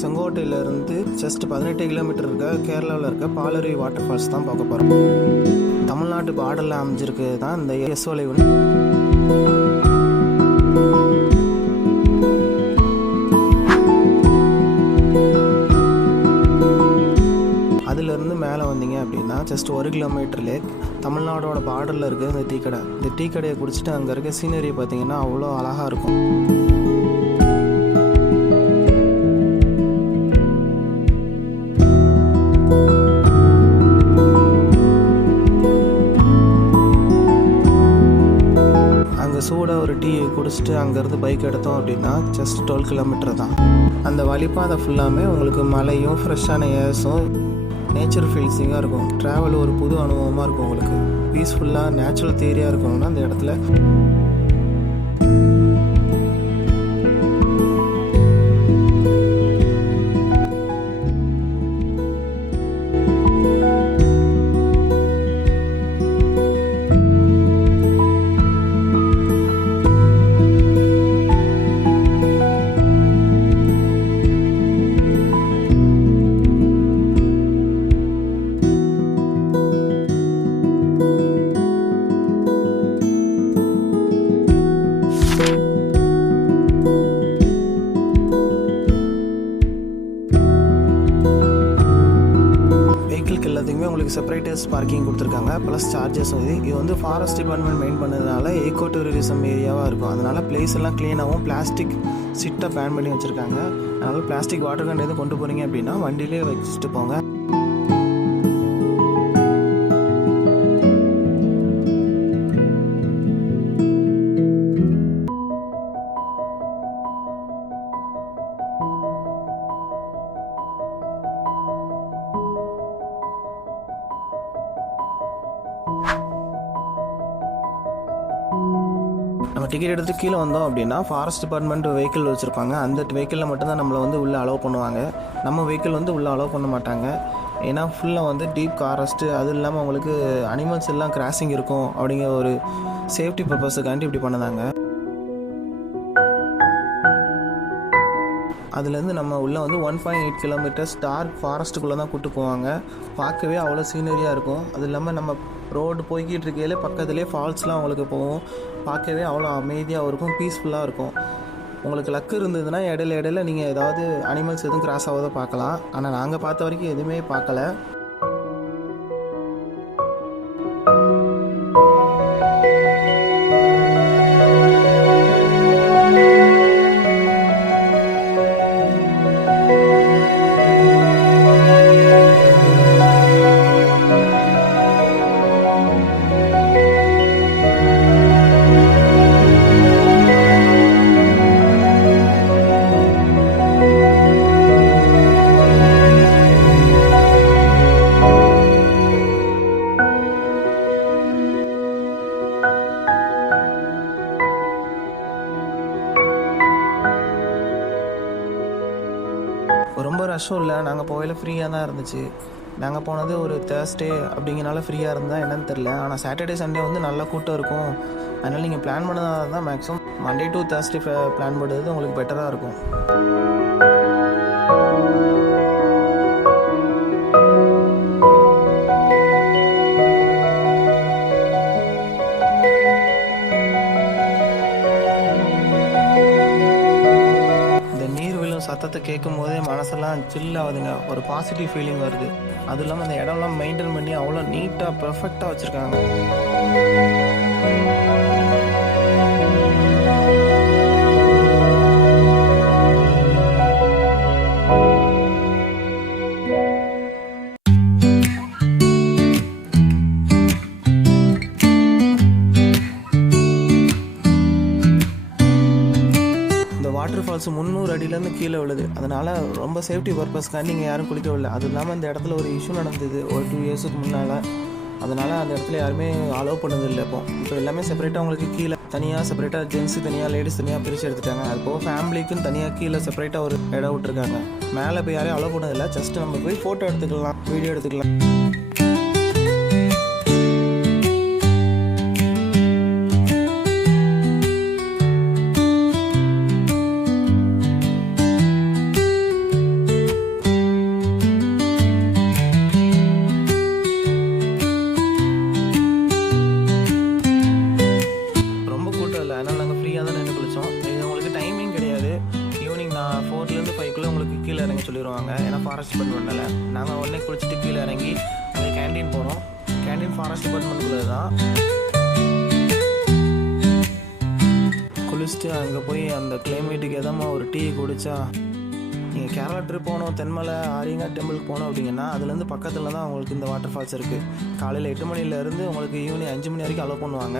செங்கோட்டையிலேருந்து just பதினெட்டு kilometre இருக்க கேரளாவில் இருக்க பாலருவி வாட்டர் ஃபால்ஸ் தான் பார்க்க போகிறோம் தமிழ்நாட்டு பார்டரில் அமைஞ்சிருக்கு தான் இந்த எஸ்ஓலைவன் அதுலேருந்து மேலே வந்தீங்க அப்படின்னா ஜஸ்ட் ஒரு கிலோமீட்டர் லேக் தமிழ்நாடோட பார்டரில் இருக்க இந்த டீ கடை இந்த டீ கடையை குடிச்சிட்டு அங்கே இருக்க சீனரி பார்த்தீங்கன்னா அவ்வளோ அழகாக இருக்கும். ஃபஸ்ட்டு அங்கேருந்து பைக் எடுத்தோம் அப்படின்னா ஜஸ்ட் டுவெல் கிலோமீட்டர் தான். அந்த வழிப்பாதை ஃபுல்லாமே உங்களுக்கு மலையும் ஃப்ரெஷ்ஷான ஏர்ஸும் நேச்சர் ஃபீல்ஸிங்காக இருக்கும். ட்ராவல் ஒரு புது அனுபவமாக இருக்கும் உங்களுக்கு. பீஸ்ஃபுல்லாக நேச்சுரல் தேரியாக இருக்கணும்னா அந்த இடத்துல உங்களுக்கு செப்பரேட்டர்ஸ் பார்க்கிங் கொடுத்துருக்காங்க ப்ளஸ் சார்ஜஸும் இது இது வந்து ஃபாரஸ்ட் டிபார்ட்மெண்ட் மெயின் பண்ணதுனால ஏகோ டூரிசம் ஏரியாவாக இருக்கும். அதனால் பிளேஸ் எல்லாம் க்ளீனாகவும் பிளாஸ்டிக் சிட்டை பேன் பண்ணி வச்சுருக்காங்க. அதனால் பிளாஸ்டிக் வாட்டர் கேன் எதுவும் கொண்டு போகிறீங்க அப்படின்னா வண்டியிலே வச்சுட்டு போங்க. நம்ம டிக்கெட் எடுத்து கீழே வந்தோம் அப்படின்னா ஃபாரஸ்ட் டிபார்ட்மெண்ட் வெஹிக்கிள் வச்சுருப்பாங்க. அந்த வெஹிக்கிளில் மட்டும்தான் நம்மளை வந்து உள்ளே அலோவ் பண்ணுவாங்க. நம்ம வெஹிக்கிள் வந்து உள்ளே அலோவ் பண்ண மாட்டாங்க. ஏன்னா ஃபுல்லாக வந்து டீப் ஃபாரஸ்ட்டு அது இல்லாமல் உங்களுக்கு அனிமல்ஸ் எல்லாம் கிராசிங் இருக்கும் அப்படிங்கிற ஒரு சேஃப்டி பர்பஸுக்காண்டி இப்படி பண்ணதாங்க அதுலேருந்து நம்ம உள்ளே வந்து one point eight kilometres dark ஃபாரஸ்ட்டுக்குள்ளே தான் கூட்டு போவாங்க. பார்க்கவே அவ்வளோ சீனரியாக இருக்கும். அது இல்லாமல் நம்ம ரோடு போய்கிட்டு இருக்கையில பக்கத்துலேயே ஃபால்ஸ்லாம் உங்களுக்கு போகும் பார்க்கவே அவ்வளோ அமைதியாக இருக்கும் பீஸ்ஃபுல்லாக இருக்கும். உங்களுக்கு லக்கு இருந்ததுன்னா இடையில இடையில நீங்கள் ஏதாவது அனிமல்ஸ் எதுவும் கிராஸ் ஆகாத பார்க்கலாம். ஆனால் நாங்கள் பார்த்த வரைக்கும் எதுவுமே பார்க்கல. ரஷ்ஷும் இல்லை நாங்கள் போகையில் ஃப்ரீயாக தான் இருந்துச்சு. நாங்கள் போனது ஒரு தேர்ஸ்டே அப்படிங்கிறனால ஃப்ரீயாக இருந்தால் என்னன்னு தெரில ஆனால் சாட்டர்டே சண்டே வந்து நல்லா கூட்டம் இருக்கும். அதனால் நீங்கள் பிளான் பண்ணதாக தான் maximum Monday to Thursday plan பண்ணுறது உங்களுக்கு பெட்டராக இருக்கும். சத்தத்தை கேட்கும் போதே மனசெல்லாம் சில் ஆகுதுங்க. ஒரு பாசிட்டிவ் ஃபீலிங் வருது. அது இல்லாமல் அந்த இடம்லாம் மெயின்டைன் பண்ணி அவ்வளோ நீட்டாக பெர்ஃபெக்டாக வச்சுருக்காங்க. ஆல்மோஸ்ட் முந்நூறு அடியிலேருந்து கீழே விழுது. அதனால் ரொம்ப சேஃப்டி பர்பஸ்க்காக நீங்கள் யாரும் குளிக்கவில்லை. அது இல்லாமல் அந்த இடத்துல ஒரு இஷ்யூ நடந்தது. ஒரு டூ இயர்ஸுக்கு முன்னால். அதனால் அந்த இடத்துல யாருமே அலோவ் பண்ணதில்லை இப்போ. இப்போ எல்லாமே செப்பரேட்டாக உங்களுக்கு கீழே. தனியாக செப்பரேட்டாக ஜென்ஸு தனியாக லேடிஸ் தனியாக பிரித்து எடுத்துட்டாங்க. அது போக ஃபேமிலிக்குன்னு தனியாக கீழே செப்பரேட்டாக ஒரு இடம் விட்டுருக்காங்க. மேலே போய் யாரையும் அலோவ் பண்ணதில்லை. ஜஸ்ட் நம்ம போய் ஃபோட்டோ எடுத்துக்கலாம் வீடியோ எடுத்துக்கலாம். போகிறோம் கேண்டீன் ஃபாரஸ்ட் டிபார்ட்மெண்ட்டுக்குள்ளே தான். குளிச்சுட்டு அங்கே போய் அந்த கிளைமேட்டுக்கு எதமாக ஒரு டீ குடித்தா நீங்கள் கேரளா ட்ரிப் போனோம் தென்மலை ஆரியங்கா டெம்பிளுக்கு போனோம் அப்படிங்கன்னா அதுலேருந்து பக்கத்தில் தான் உங்களுக்கு இந்த வாட்டர் ஃபால்ஸ் இருக்குது காலையில் எட்டு மணிலேருந்து உங்களுக்கு ஈவினிங் அஞ்சு மணி வரைக்கும் அலோவ் பண்ணுவாங்க.